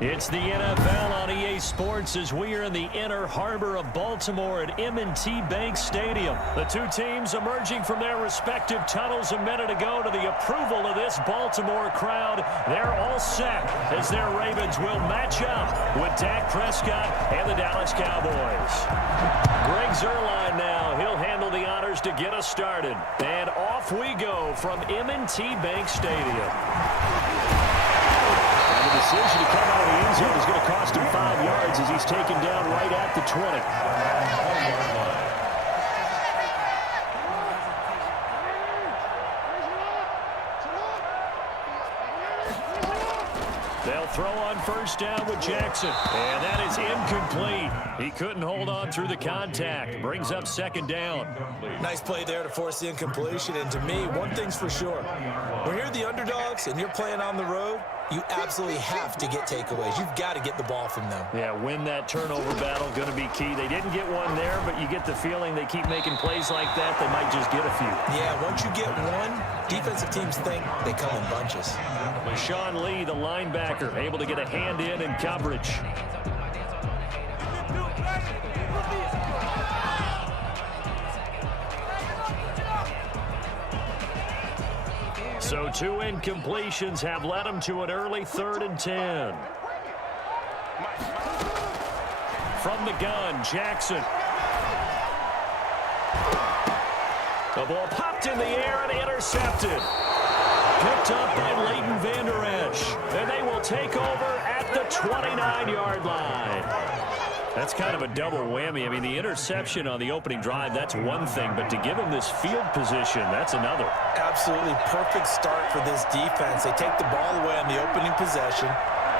It's the NFL on EA Sports as we are in the inner harbor of Baltimore at M&T Bank Stadium. The two teams emerging from their respective tunnels a minute ago to the approval of this Baltimore crowd. They're all set as their Ravens will match up with Dak Prescott and the Dallas Cowboys. Greg Zuerlein now. He'll handle the honors to get us started. And off we go from M&T Bank Stadium. The decision to come out of the end zone is going to cost him 5 yards as he's taken down right at the 20. They'll throw on first down with Jackson. And that is incomplete. He couldn't hold on through the contact. Brings up second down. Nice play there to force the incompletion. And to me, one thing's for sure. When you're the underdogs and you're playing on the road, you absolutely have to get takeaways. You've got to get the ball from them. Yeah, win that turnover battle, going to be key. They didn't get one there, but you get the feeling they keep making plays like that, they might just get a few. Yeah, once you get one, defensive teams think they come in bunches. Sean Lee, the linebacker, able to get a hand in coverage. So 2 incompletions have led him to an early 3rd and 10. From the gun, Jackson. The ball popped in the air and intercepted. Picked up by Leighton Vander Esch. And they will take over at the 29-yard line. That's kind of a double whammy. I mean, the interception on the opening drive, that's one thing. But to give him this field position, that's another. Absolutely perfect start for this defense. They take the ball away on the opening possession.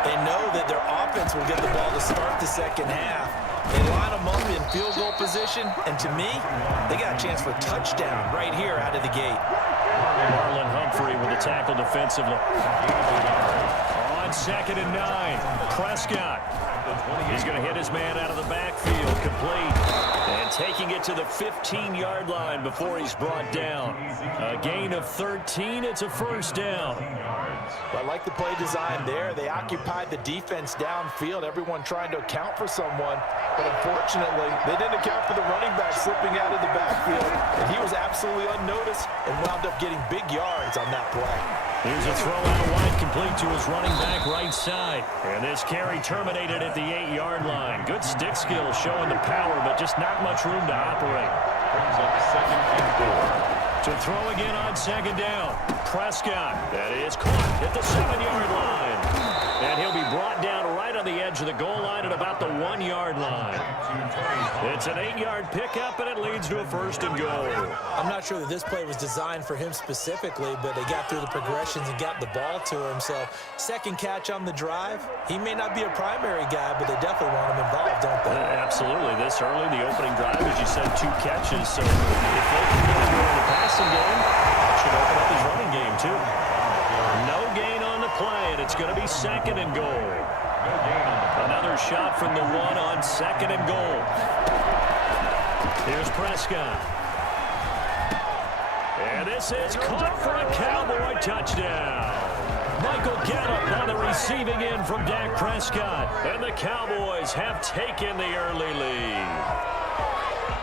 They know that their offense will get the ball to start the second half. They line them up in field goal position. And to me, they got a chance for a touchdown right here out of the gate. Marlon Humphrey with the tackle defensively. On 2nd and 9, Prescott. He's going to hit his man out of the backfield, complete. And taking it to the 15-yard line before he's brought down. A gain of 13, it's a first down. I like the play design there. They occupied the defense downfield, everyone trying to account for someone. But unfortunately, they didn't account for the running back slipping out of the backfield. And he was absolutely unnoticed and wound up getting big yards on that play. Here's a throw out wide, complete to his running back right side. And this carry terminated at the 8-yard line. Good stick skill showing the power, but just not much room to operate. Brings up 2nd and 4. To throw again on 2nd down. Prescott, that is caught at the 7-yard line. And he'll be brought down right on the edge of the goal line at about the 1-yard line. It's an 8-yard pickup, and it leads to a 1st and goal. I'm not sure that this play was designed for him specifically, but they got through the progressions and got the ball to him. So, second catch on the drive. He may not be a primary guy, but they definitely want him involved, don't they? Absolutely. This early, the opening drive, as you said, 2 catches. So, if they can get him in the passing game, that should open up his running game, too. No gain on the play, and it's going to be 2nd and goal. Another shot from the 1 on 2nd and goal. Here's Prescott. And this is caught for a Cowboy touchdown. Michael Gallup on the receiving end from Dak Prescott. And the Cowboys have taken the early lead.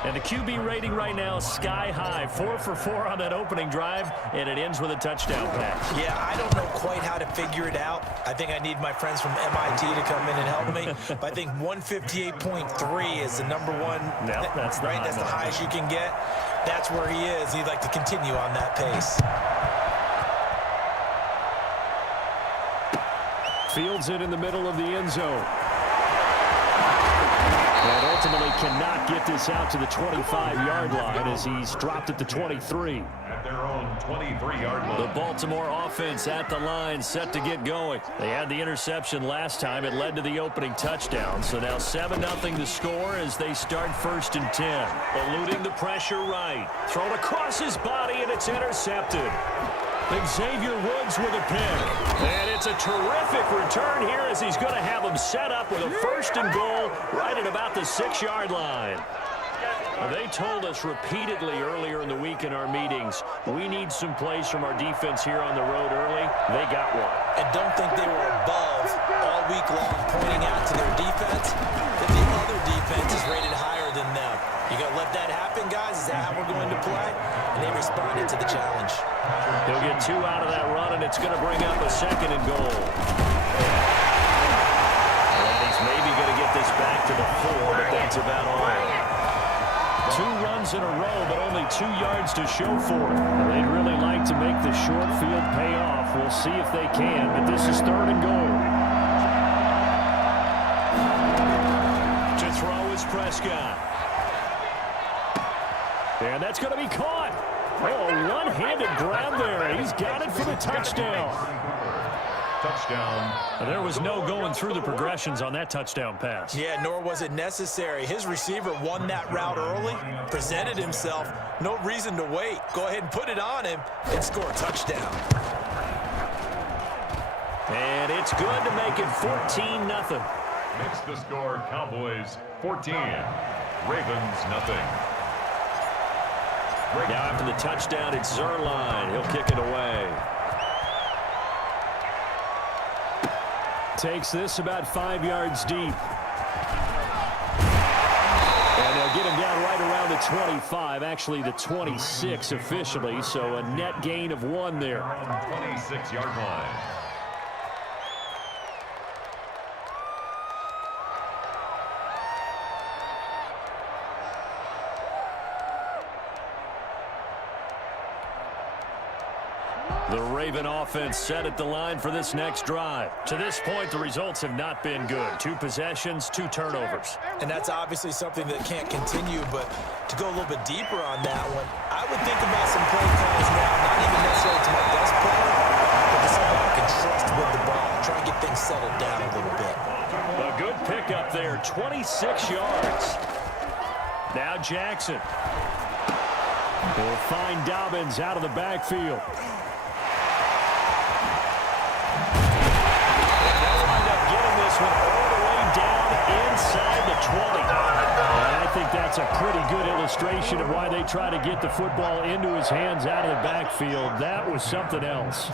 And the QB rating right now is sky high. 4 for 4 on that opening drive, and it ends with a touchdown pass. Yeah, I don't know quite how to figure it out. I think I need my friends from MIT to come in and help me. But I think 158.3 is the number one. No, that's right. That's the highest you can get. That's where he is. He'd like to continue on that pace. Fields it in the middle of the end zone. And ultimately cannot get this out to the 25-yard line as he's dropped at the 23. At their own 23-yard line. The Baltimore offense at the line, set to get going. They had the interception last time. It led to the opening touchdown. So now 7-0 the score as they start 1st and 10. Eluding the pressure right. Thrown across his body, and it's intercepted. Xavier Woods with a pick. And it's a terrific return here as he's going to have him set up with a 1st and goal right at about the 6-yard line. They told us repeatedly earlier in the week in our meetings, we need some plays from our defense here on the road early. They got one. And don't think they were above all week long pointing out to their defense that the other defense is rated higher than them. You going to let that happen, guys? Is that how we're going to play? And they responded to the challenge. He'll get 2 out of that run, and it's going to bring up a 2nd and goal. And he's maybe going to get this back to the 4, but that's about all. 2 runs in a row, but only 2 yards to show for it. They'd really like to make the short field pay off. We'll see if they can, but this is 3rd and goal. To throw is Prescott. And that's going to be caught. Oh, a one-handed grab there. He's got it for the touchdown. Touchdown. There was no going through the progressions on that touchdown pass. Yeah, nor was it necessary. His receiver won that route early, presented himself. No reason to wait. Go ahead and put it on him and score a touchdown. And it's good to make it 14-0. Makes the score Cowboys 14. Ravens nothing. Now after the touchdown, it's Zerline. He'll kick it away. Takes this about 5 yards deep. And they'll get him down right around the 25, actually the 26 officially, so a net gain of 1 there. 26-yard line. The Raven offense set at the line for this next drive. To this point, the results have not been good. 2 possessions, 2 turnovers. And that's obviously something that can't continue, but to go a little bit deeper on that one, I would think about some play calls now, not even necessarily to my best player, but to someone I can trust with the ball, try and get things settled down a little bit. A good pickup there, 26 yards. Now Jackson. Will find Dobbins out of the backfield. One all the way down inside the 20. And I think that's a pretty good illustration of why they try to get the football into his hands out of the backfield. That was something else.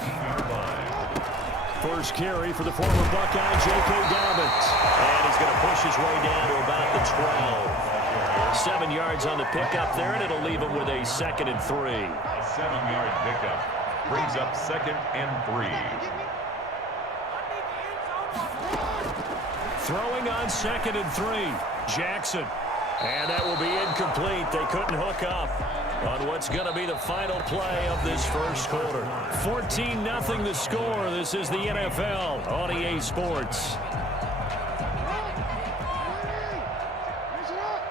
First carry for the former Buckeye, J.K. Dobbins. And he's going to push his way down to about the 12. 7 yards on the pickup there, and it'll leave him with a 2nd and 3. A 7-yard pickup brings up 2nd and 3. Throwing on 2nd and 3, Jackson. And that will be incomplete. They couldn't hook up on what's going to be the final play of this first quarter. 14-0 the score. This is the NFL on EA Sports.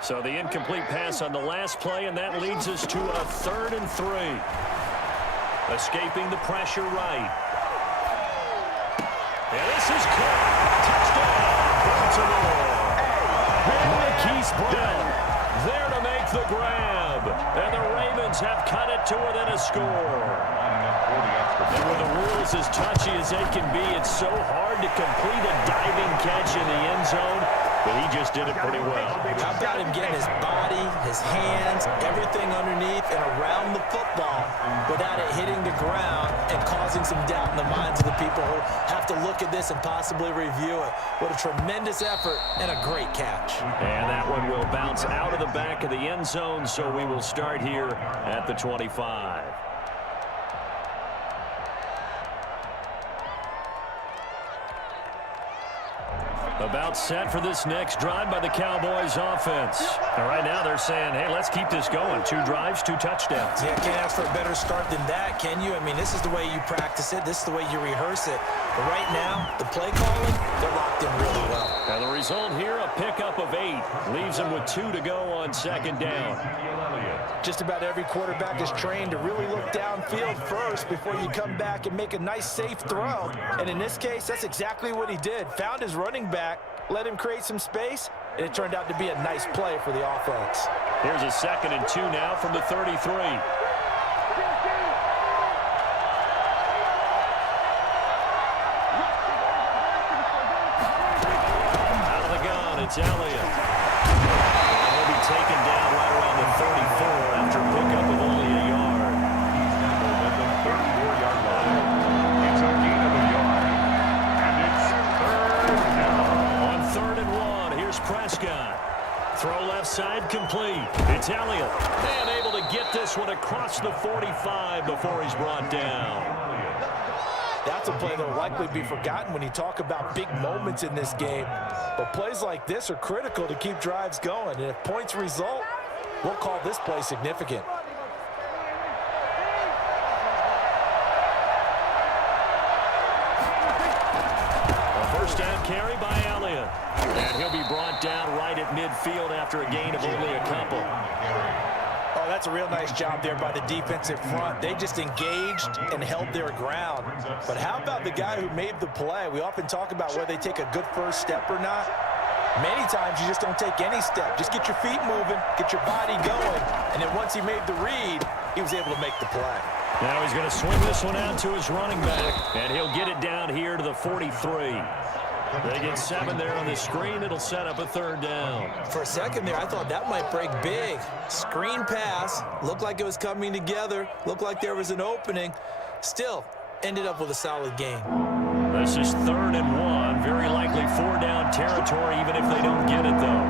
So the incomplete pass on the last play, and that leads us to a 3rd and 3. Escaping the pressure right. And this is caught. Touchdown. Marquise Brown there to make the grab. And the Ravens have cut it to within a score. And with the rules as touchy as they can be, it's so hard to complete a diving catch in the end zone, but he just did it pretty well. How about him getting his body, his hands, everything underneath and around the football without it hitting the ground and causing some doubt in the minds of the people who have to look at this and possibly review it. What a tremendous effort and a great catch. And that one will bounce out of the back of the end zone, so we will start here at the 25. About set for this next drive by the Cowboys offense. And right now they're saying, hey, let's keep this going. 2 drives, 2 touchdowns. Yeah, can't ask for a better start than that, can you? I mean, this is the way you practice it. This is the way you rehearse it. But right now, the play calling, they're locked in really well. And the result here, a pickup of 8. Leaves them with 2 to go on 2nd down. Just about every quarterback is trained to really look downfield first before you come back and make a nice, safe throw. And in this case, that's exactly what he did. Found his running back, let him create some space, and it turned out to be a nice play for the offense. Here's a 2nd and 2 now from the 33. Out of the gun, it's Elliott. And he'll be taken down right around the 34 after a pickup of only a yard. At the 34-yard line. It's a gain of a yard. And it's 3rd Elliott. And able to get this one across the 45 before he's brought down. That's a play that will likely be forgotten when you talk about big moments in this game. But plays like this are critical to keep drives going. And if points result, we'll call this play significant. First down carry by Elliott. And he'll be brought down right at midfield after a gain of only a couple. Oh, that's a real nice job there by the defensive front. They just engaged and held their ground. But how about the guy who made the play? We often talk about whether they take a good first step or not. Many times you just don't take any step. Just get your feet moving, get your body going, and then once he made the read, he was able to make the play. Now he's going to swing this one out to his running back, and he'll get it down here to the 43. They get 7 there on the screen. It'll set up a third down. For a second there, I thought that might break big. Screen pass. Looked like it was coming together. Looked like there was an opening. Still, ended up with a solid gain. This is 3rd and 1. Very likely 4-down territory, even if they don't get it, though.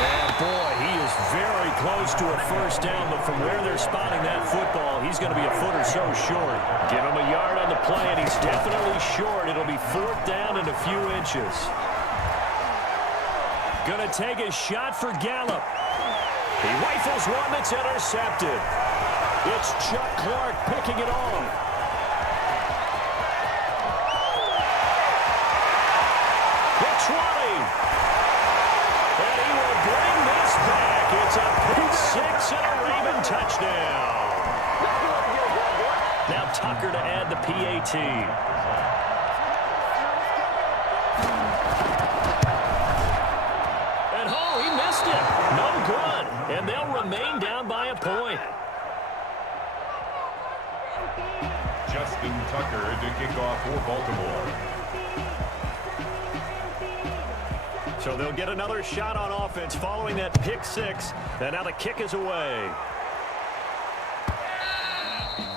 And, boy, he is very close to a first down, but from where they're spotting that football, he's going to be a foot or so short. Give him a yard on the play, and he's definitely short. It'll be 4th down and a few inches. Going to take a shot for Gallup. He rifles one that's intercepted. It's Chuck Clark picking it off. The 20. And he will bring this back. It's a pick six and a Raven touchdown. Now Tucker to add the PAT. And he missed it. No good. And they'll remain down by a point. Justin Tucker to kick off for Baltimore. So they'll get another shot on offense following that pick six. And now the kick is away.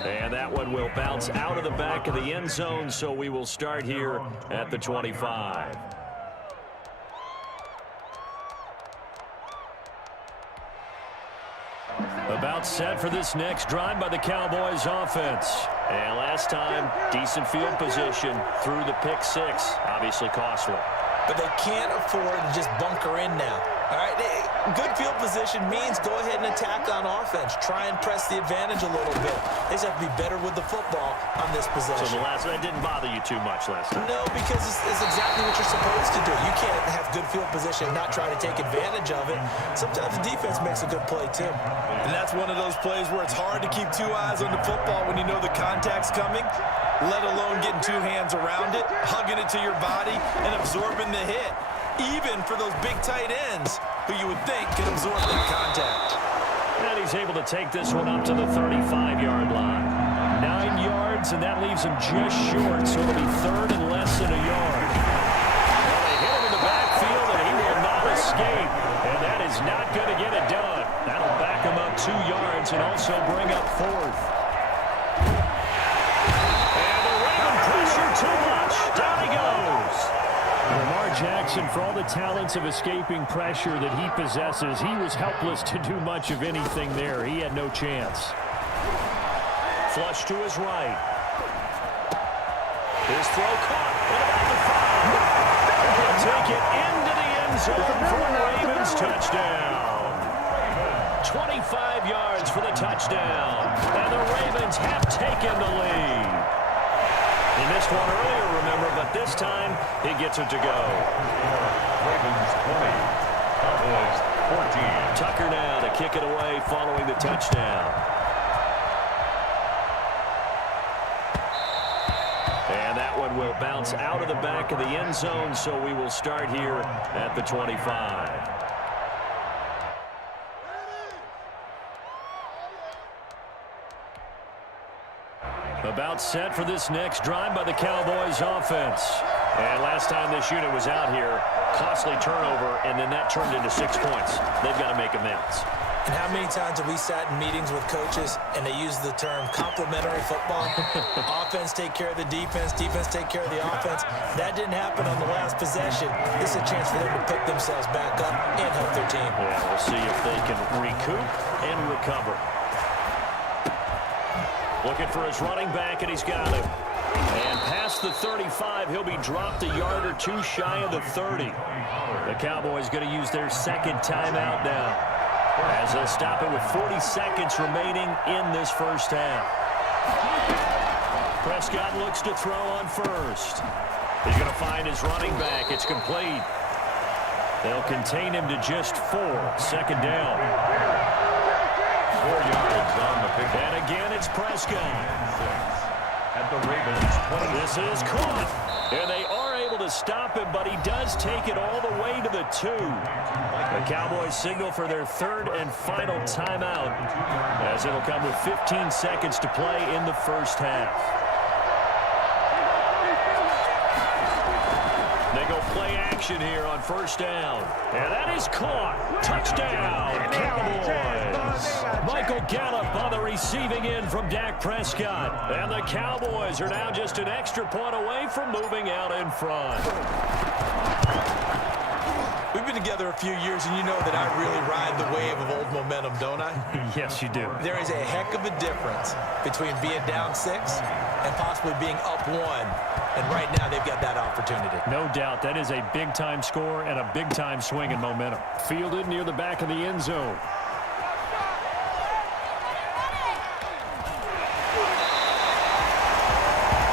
And that one will bounce out of the back of the end zone, so we will start here at the 25. About set for this next drive by the Cowboys offense. And last time, decent field position through the pick six. Obviously costly. But they can't afford to just bunker in now. All right, good field position means go ahead and attack on offense. Try and press the advantage a little bit. They just have to be better with the football on this possession. So that didn't bother you too much last time? No, because it's exactly what you're supposed to do. You can't have good field position and not try to take advantage of it. Sometimes the defense makes a good play, too. And that's one of those plays where it's hard to keep 2 eyes on the football when you know the contact's coming, let alone getting 2 hands around it, hugging it to your body, and absorbing the hit. Even for those big tight ends who you would think can absorb that contact. And he's able to take this one up to the 35-yard line. 9 yards, and that leaves him just short, so it'll be 3rd and less than a yard. Well, they hit him in the backfield, and he will not escape. And that is not going to get it done. That'll back him up 2 yards and also bring up 4th. And the Raven pressure too much. Down he goes. Lamar Jackson, for all the talents of escaping pressure that he possesses, he was helpless to do much of anything there. He had no chance. Flush to his right. His throw caught at about the 5. He'll take it into the end zone for a Ravens touchdown. 25 yards for the touchdown. And the Ravens have taken the lead. He missed one earlier, remember, but this time he gets it to go. Ravens 20, Cowboys 14. Tucker now to kick it away following the touchdown. And that one will bounce out of the back of the end zone, so we will start here at the 25. About set for this next drive by the Cowboys offense. And last time this unit was out here, costly turnover, and then that turned into 6 points. They've got to make amends. And how many times have we sat in meetings with coaches and they use the term complementary football? Offense take care of the defense, defense take care of the offense. That didn't happen on the last possession. This is a chance for them to pick themselves back up and help their team. Yeah, we'll see if they can recoup and recover. Looking for his running back, and he's got him. And past the 35, he'll be dropped a yard or two shy of the 30. The Cowboys going to use their second timeout now, as they'll stop it with 40 seconds remaining in this first half. Prescott looks to throw on first. He's going to find his running back. It's complete. They'll contain him to just 4. Second down. 4 yards on the pick. And again, it's Prescott. At the Ravens 20. This is caught. And they are able to stop him, but he does take it all the way to the 2. The Cowboys signal for their third and final timeout, as it'll come with 15 seconds to play in the first half. They go play action here on first down. And that is caught. Touchdown, Cowboys. Michael Gallup on the receiving end from Dak Prescott. And the Cowboys are now just an extra point away from moving out in front. We've been together a few years, and you know that I really ride the wave of old momentum, don't I? Yes, you do. There is a heck of a difference between being down 6 and possibly being up 1. And right now, they've got that opportunity. No doubt. That is a big-time score and a big-time swing in momentum. Fielded near the back of the end zone.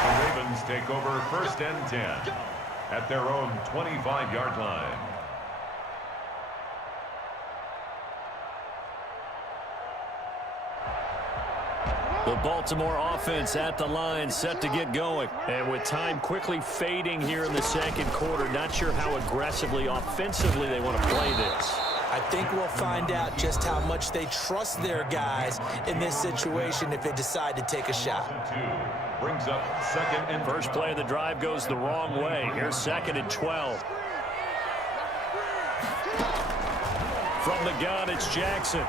The Ravens take over first and 10 at their own 25-yard line. The Baltimore offense at the line, set to get going. And with time quickly fading here in the second quarter, not sure how aggressively, offensively they want to play this. I think we'll find out just how much they trust their guys in this situation if they decide to take a shot. Brings up second and First play of the drive goes the wrong way. Here's second and 12. From the gun, it's Jackson.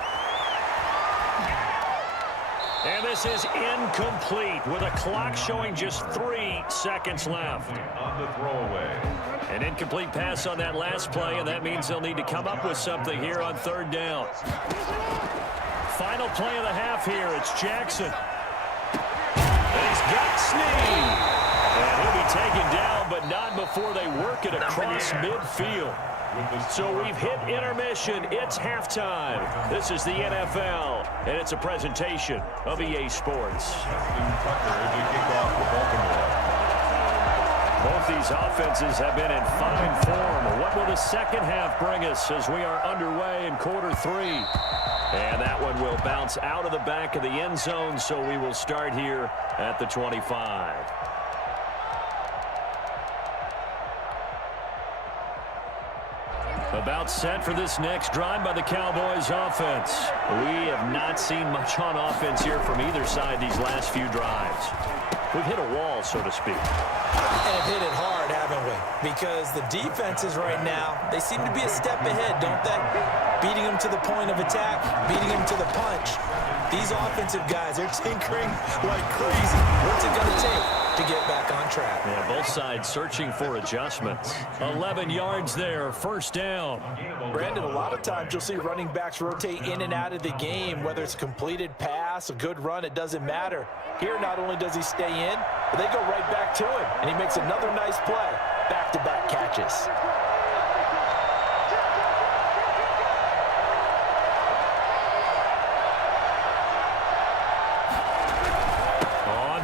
And this is incomplete with a clock showing just 3 seconds left. on the throwaway. An incomplete pass on that last play, and that means they'll need to come up with something here on third down. Final play of the half here. It's Jackson. And he's got Snead. And he'll be taken down, but not before they work it across midfield. So we've hit intermission. It's halftime. This is the NFL, and it's a presentation of EA Sports. Tucker to kick off for Baltimore. Both these offenses have been in fine form. What will the second half bring us as we are underway in quarter 3? And that one will bounce out of the back of the end zone, so we will start here at the 25. About set for this next drive by the Cowboys offense. We have not seen much on offense here from either side these last few drives. We've hit a wall, so to speak. And have hit it hard, haven't we? Because the defenses right now, they seem to be a step ahead, don't they? Beating them to the point of attack, beating them to the punch. These offensive guys, they're tinkering like crazy. What's it going to take to get back on track? Yeah, both sides searching for adjustments. 11 yards there, first down. Brandon, a lot of times you'll see running backs rotate in and out of the game, whether it's a completed pass, a good run, it doesn't matter. Here, not only does he stay in, but they go right back to him, and he makes another nice play. Back-to-back catches.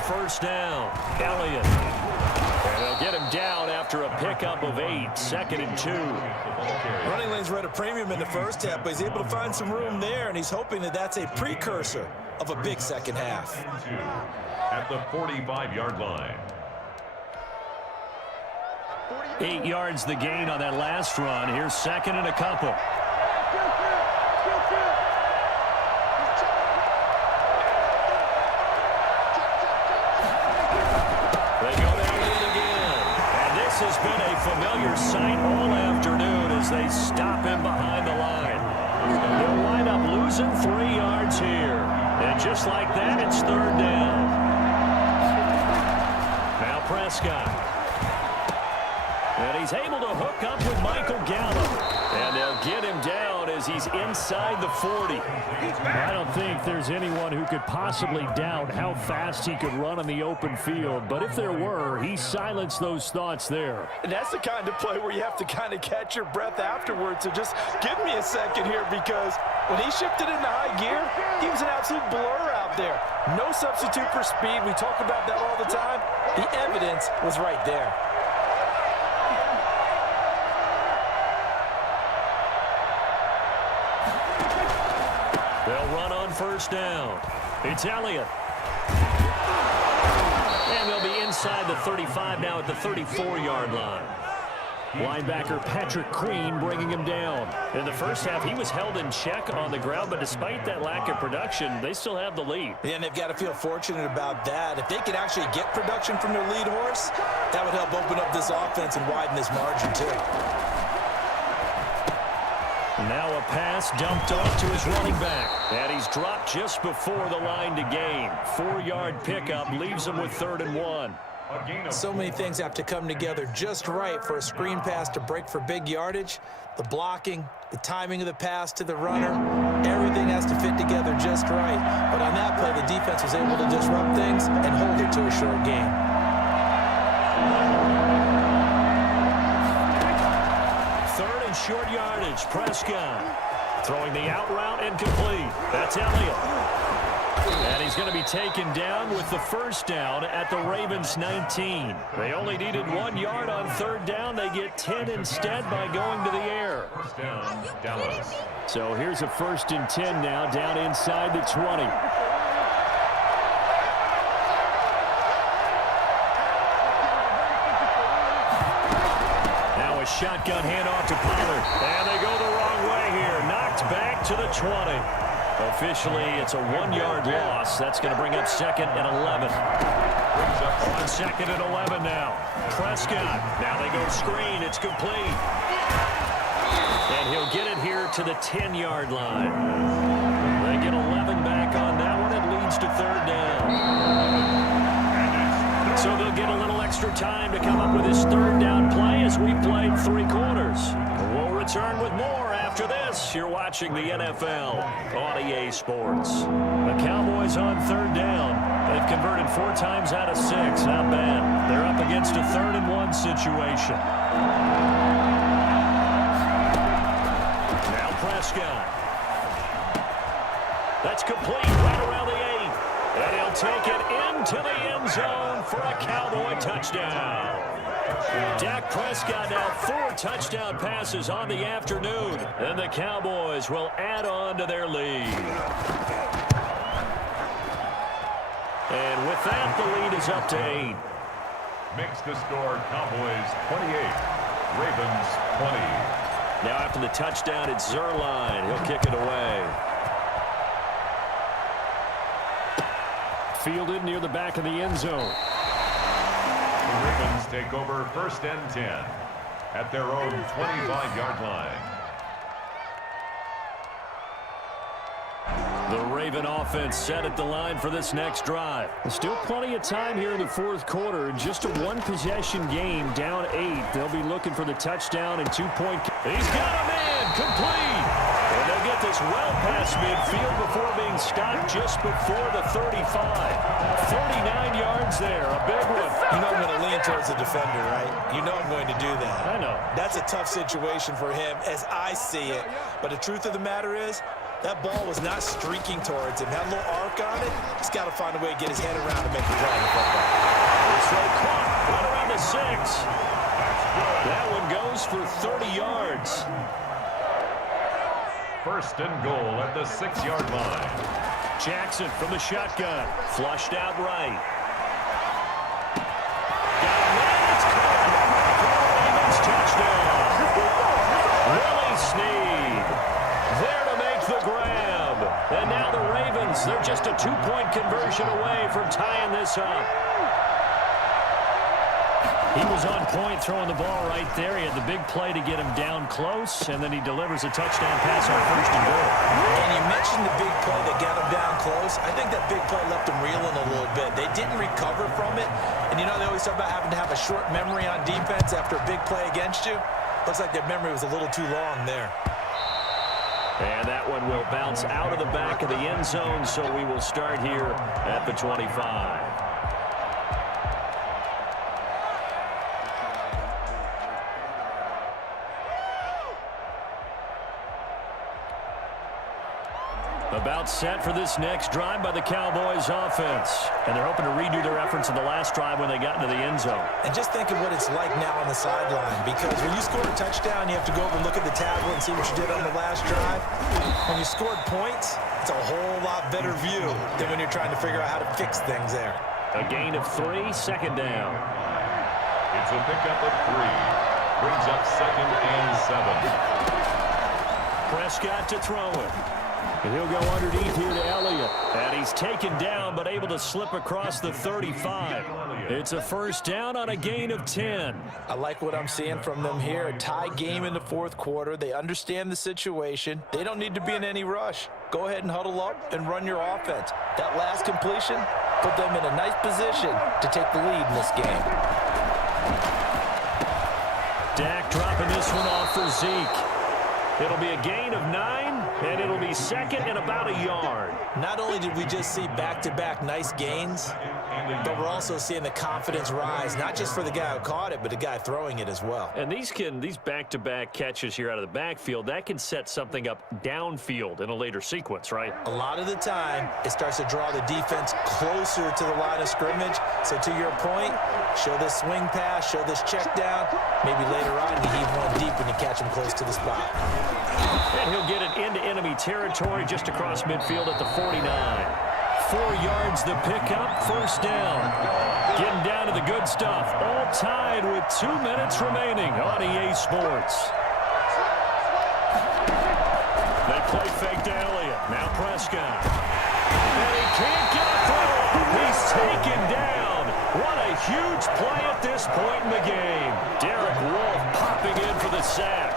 First down, Elliott. And they'll get him down after a pickup of 8, second and 2. Running lanes were at a premium in the first half, but he's able to find some room there, and he's hoping that that's a precursor of a big second half. At the 45-yard line. 8 yards the gain on that last run. Here's second and a couple. Has been a familiar sight all afternoon as they stop him behind the line. They'll wind up losing 3 yards here. And just like that, it's 3rd down. Now Prescott. And he's able to hook up with Michael Gallup. And they'll get him down as he's inside the 40. I don't think there's anyone who could possibly doubt how fast he could run on the open field. But if there were, he silenced those thoughts there. And that's the kind of play where you have to kind of catch your breath afterwards. So just give me a second here, because when he shifted into high gear, he was an absolute blur out there. No substitute for speed. We talk about that all the time. The evidence was right there. They'll run on 1st down. It's Elliott. And they'll be inside the 35 now at the 34-yard line. Linebacker Patrick Queen bringing him down. In the first half, he was held in check on the ground, but despite that lack of production, they still have the lead. Yeah, and they've got to feel fortunate about that. If they could actually get production from their lead horse, that would help open up this offense and widen this margin too. Now a pass dumped off to his running back. And he's dropped just before the line to gain. 4-yard pickup leaves him with 3rd and 1. So many things have to come together just right for a screen pass to break for big yardage. The blocking, the timing of the pass to the runner, everything has to fit together just right. But on that play, the defense was able to disrupt things and hold it to a short game. Short yardage, Prescott. Throwing the out route incomplete. That's Elliott. And he's going to be taken down with the 1st down at the Ravens' 19. They only needed 1 yard on 3rd down. They get 10 instead by going to the air. 1st down, Dallas. So here's a 1st and 10 now, down inside the 20. Shotgun handoff to Pollard. And they go the wrong way here. Knocked back to the 20. Officially, it's a 1-yard loss. That's going to bring up 2nd and 11. On 2nd and 11 now. Prescott. Now they go screen. It's complete. And he'll get it here to the 10-yard line. They get 11 back on that one. It leads to 3rd down. So they'll get a little extra time to come up with his 3rd down play as we played 3 quarters. We'll return with more after this. You're watching the NFL on EA Sports. The Cowboys on 3rd down. They've converted 4 times out of 6. Not bad. They're up against a 3rd and 1 situation. Now Prescott. That's complete right around the 8. And he'll take it into the end zone for a Cowboy touchdown. Dak Prescott now 4 touchdown passes on the afternoon. And the Cowboys will add on to their lead. And with that, the lead is up to 8. Makes the score Cowboys 28, Ravens 20. Now after the touchdown, it's Zerline. He'll kick it away. Fielded near the back of the end zone. The Ravens take over 1st and 10 at their own 25-yard line. The Raven offense set at the line for this next drive. There's still plenty of time here in the 4th quarter. Just a 1-possession game, down 8. They'll be looking for the touchdown and 2-point. He's got a man, complete. And they'll get this well past midfield before being stopped just before the 35. 39 yards there, a big one. You know I'm going to lean towards the defender, right? You know I'm going to do that. I know. That's a tough situation for him as I see it. But the truth of the matter is, that ball was not streaking towards him. Had a little arc on it. He's got to find a way to get his head around and make the play on the football. So caught right around the 6. That one goes for 30 yards. 1st and goal at the 6-yard line. Jackson from the shotgun. Flushed out right. Got a man. It's caught. Ravens touchdown. Willie Snead there to make the grab. And now the Ravens, they're just a 2-point conversion away from tying this up. He was on point throwing the ball right there. He had the big play to get him down close, and then he delivers a touchdown pass on first and goal. And you mentioned the big play that got him down close. I think that big play left him reeling a little bit. They didn't recover from it. And, you know, they always talk about having to have a short memory on defense after a big play against you. Looks like their memory was a little too long there. And that one will bounce out of the back of the end zone, so we will start here at the 25. About set for this next drive by the Cowboys offense. And they're hoping to redo their efforts in the last drive when they got into the end zone. And just think of what it's like now on the sideline, because when you score a touchdown, you have to go over and look at the tablet and see what you did on the last drive. When you scored points, it's a whole lot better view than when you're trying to figure out how to fix things there. A gain of 3, second down. It's a pickup of 3. Brings up 2nd and 7. Prescott to throw it. And he'll go underneath here to Elliott. And he's taken down, but able to slip across the 35. It's a first down on a gain of 10. I like what I'm seeing from them here. A tie game in the fourth quarter. They understand the situation. They don't need to be in any rush. Go ahead and huddle up and run your offense. That last completion put them in a nice position to take the lead in this game. Dak dropping this one off for Zeke. It'll be a gain of 9, and it'll be second and about a yard. Not only did we just see back-to-back nice gains, but we're also seeing the confidence rise, not just for the guy who caught it, but the guy throwing it as well. And these back-to-back catches here out of the backfield, that can set something up downfield in a later sequence, right? A lot of the time, it starts to draw the defense closer to the line of scrimmage. So to your point, show this swing pass, show this check down. Maybe later on you heave one deep when you catch him close to the spot. And he'll get it into enemy territory just across midfield at the 49. 4 yards the pickup, first down. Getting down to the good stuff. All tied with 2 minutes remaining on EA Sports. They play fake to Elliott. Now Prescott. And he can't get through. He's taken down. What a huge play at this point in the game. Derek Wolfe popping in for the sack.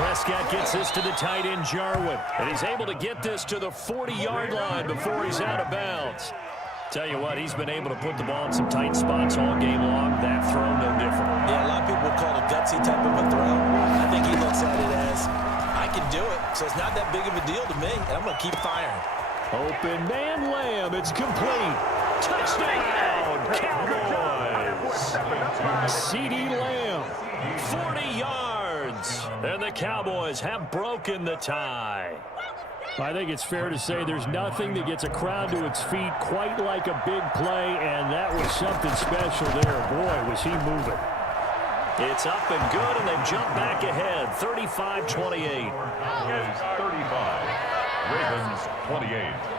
Prescott gets this to the tight end, Jarwin. And he's able to get this to the 40-yard line before he's out of bounds. Tell you what, he's been able to put the ball in some tight spots all game long. That throw, no different. Yeah, a lot of people would call it a gutsy type of a throw. I think he looks at it as, I can do it, so it's not that big of a deal to me, and I'm going to keep firing. Open man Lamb, it's complete. Touchdown, Cowboys. CeeDee Lamb, 40 yards. And the Cowboys have broken the tie. I think it's fair to say there's nothing that gets a crowd to its feet quite like a big play, and that was something special there. Boy, was he moving. It's up and good, and they've jumped back ahead, 35-28. Cowboys 35, Ravens 28.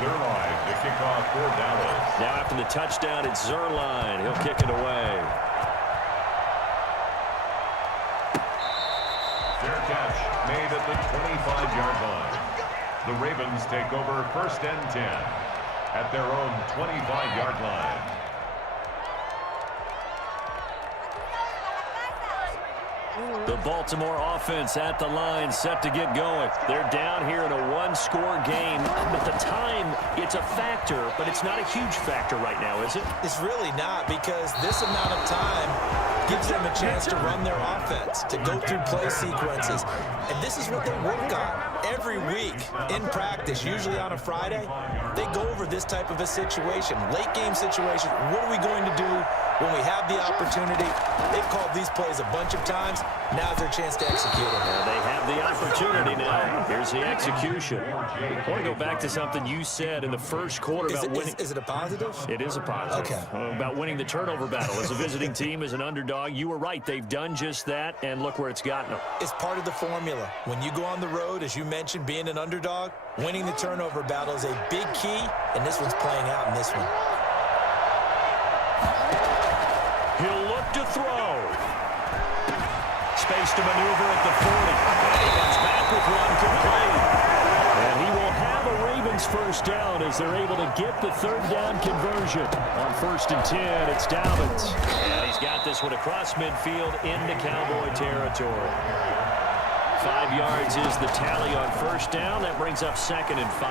Zerline to kick off for Dallas. Now after the touchdown, it's Zerline. He'll kick it away. Fair catch made at the 25-yard line. The Ravens take over first and 10 at their own 25-yard line. The Baltimore offense at the line, set to get going. They're down here in a one-score game. But the time, it's a factor, but it's not a huge factor right now, is it? It's really not, because this amount of time gives them a chance to run their offense, to go through play sequences. And this is what they work on every week in practice, usually on a Friday. They go over this type of a situation, late game situation. What are we going to do when we have the opportunity? They've called these plays a bunch of times. Now's their chance to execute them. Well, they have the opportunity now. Here's the execution. I want to go back to something you said in the first quarter about winning. Is it a positive? It is a positive. Okay. About winning the turnover battle as a visiting team, as an underdog. You were right. They've done just that, and look where it's gotten them. It's part of the formula. When you go on the road, as you mentioned, being an underdog, winning the turnover battle is a big key, and this one's playing out in this one. He'll look to throw. Space to maneuver at the 40. And he comes back with one complete. And he will have a Ravens first down as they're able to get the third down conversion. On 1st and 10, it's Dobbins. And he's got this one across midfield into Cowboy territory. 5 yards is the tally on first down. That brings up 2nd and 5.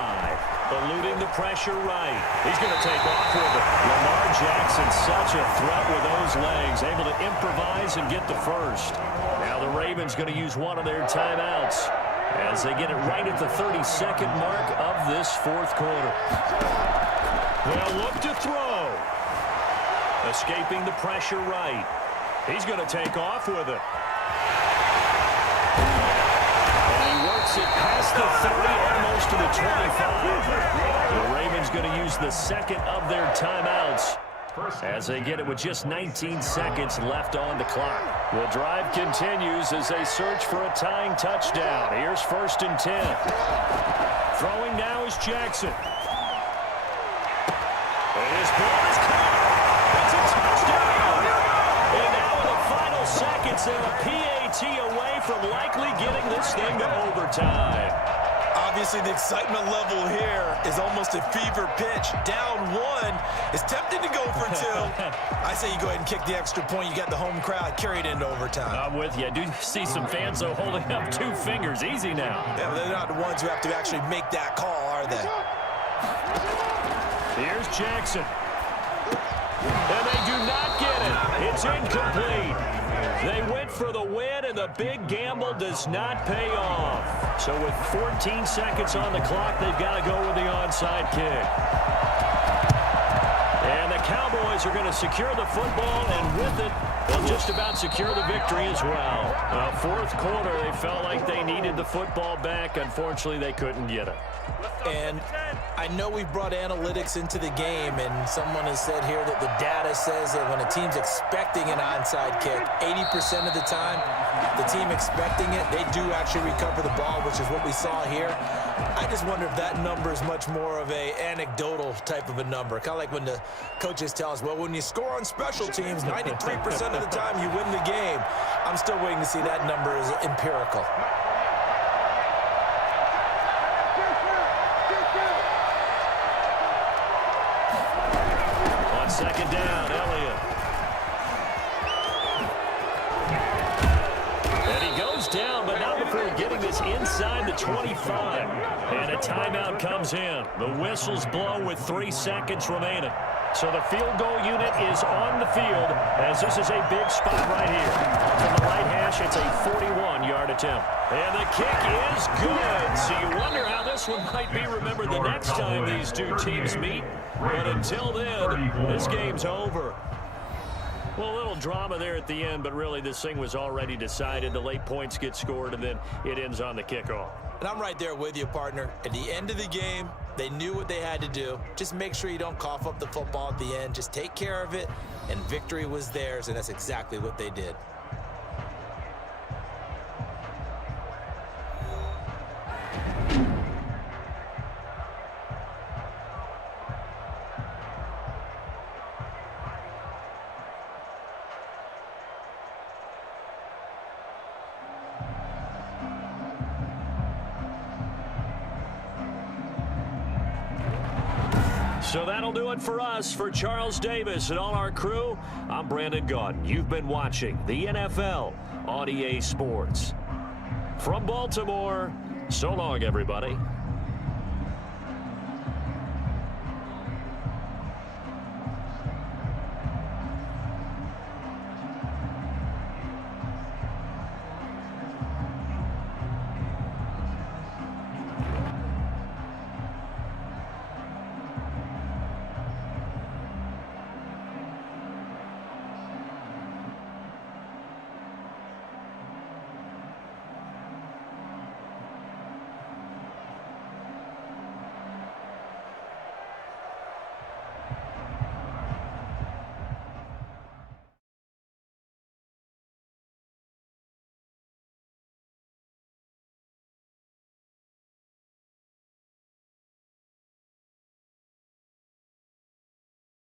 Eluding the pressure right. He's going to take off with it. Lamar Jackson, such a threat with those legs. Able to improvise and get the first. Now the Ravens going to use one of their timeouts as they get it right at the 32nd mark of this 4th quarter. They'll look to throw. Escaping the pressure right. He's going to take off with it. Works it past the 30, almost to the 25. The Ravens going to use the 2nd of their timeouts as they get it with just 19 seconds left on the clock. The drive continues as they search for a tying touchdown. Here's 1st and 10. Throwing now is Jackson. And his ball is caught. It's a touchdown. And now in the final seconds, they're a PAT away from likely getting this thing to overtime. Obviously, the excitement level here is almost a fever pitch. Down 1. It's tempting to go for 2. I say you go ahead and kick the extra point. You got the home crowd carried into overtime. I'm with you. I do see some fans, though, holding up 2 fingers. Easy now. Yeah, but they're not the ones who have to actually make that call, are they? Here's Jackson. And they do not get it. It's incomplete. They went for the win, and the big gamble does not pay off. So with 14 seconds on the clock, they've got to go with the onside kick. And the Cowboys are going to secure the football, and with it, they'll just about secure the victory as well. 4th quarter, they felt like they needed the football back. Unfortunately, they couldn't get it. And I know we've brought analytics into the game, and someone has said here that the data says that when a team's expecting an onside kick, 80% of the time, the team expecting it, they do actually recover the ball, which is what we saw here. I just wonder if that number is much more of a anecdotal type of a number. Kind of like when the coaches tell us, well, when you score on special teams, 93% of the time you win the game. I'm still waiting to see that number is empirical. On 2nd down, Elliott. And he goes down, but not before getting this inside the 25. And a timeout comes in. The whistles blow with 3 seconds remaining. So the field goal unit is on the field as this is a big spot right here. From the right hash, it's a 41-yard attempt. And the kick is good. So you wonder how this one might be remembered the next time these two teams meet. But until then, this game's over. Well, a little drama there at the end, but really this thing was already decided. The late points get scored, and then it ends on the kickoff. And I'm right there with you, partner. At the end of the game, they knew what they had to do. Just make sure you don't cough up the football at the end. Just take care of it, and victory was theirs, and that's exactly what they did. So that'll do it for us. For Charles Davis and all our crew, I'm Brandon Gaudin. You've been watching the NFL on EA Sports. From Baltimore, so long, everybody.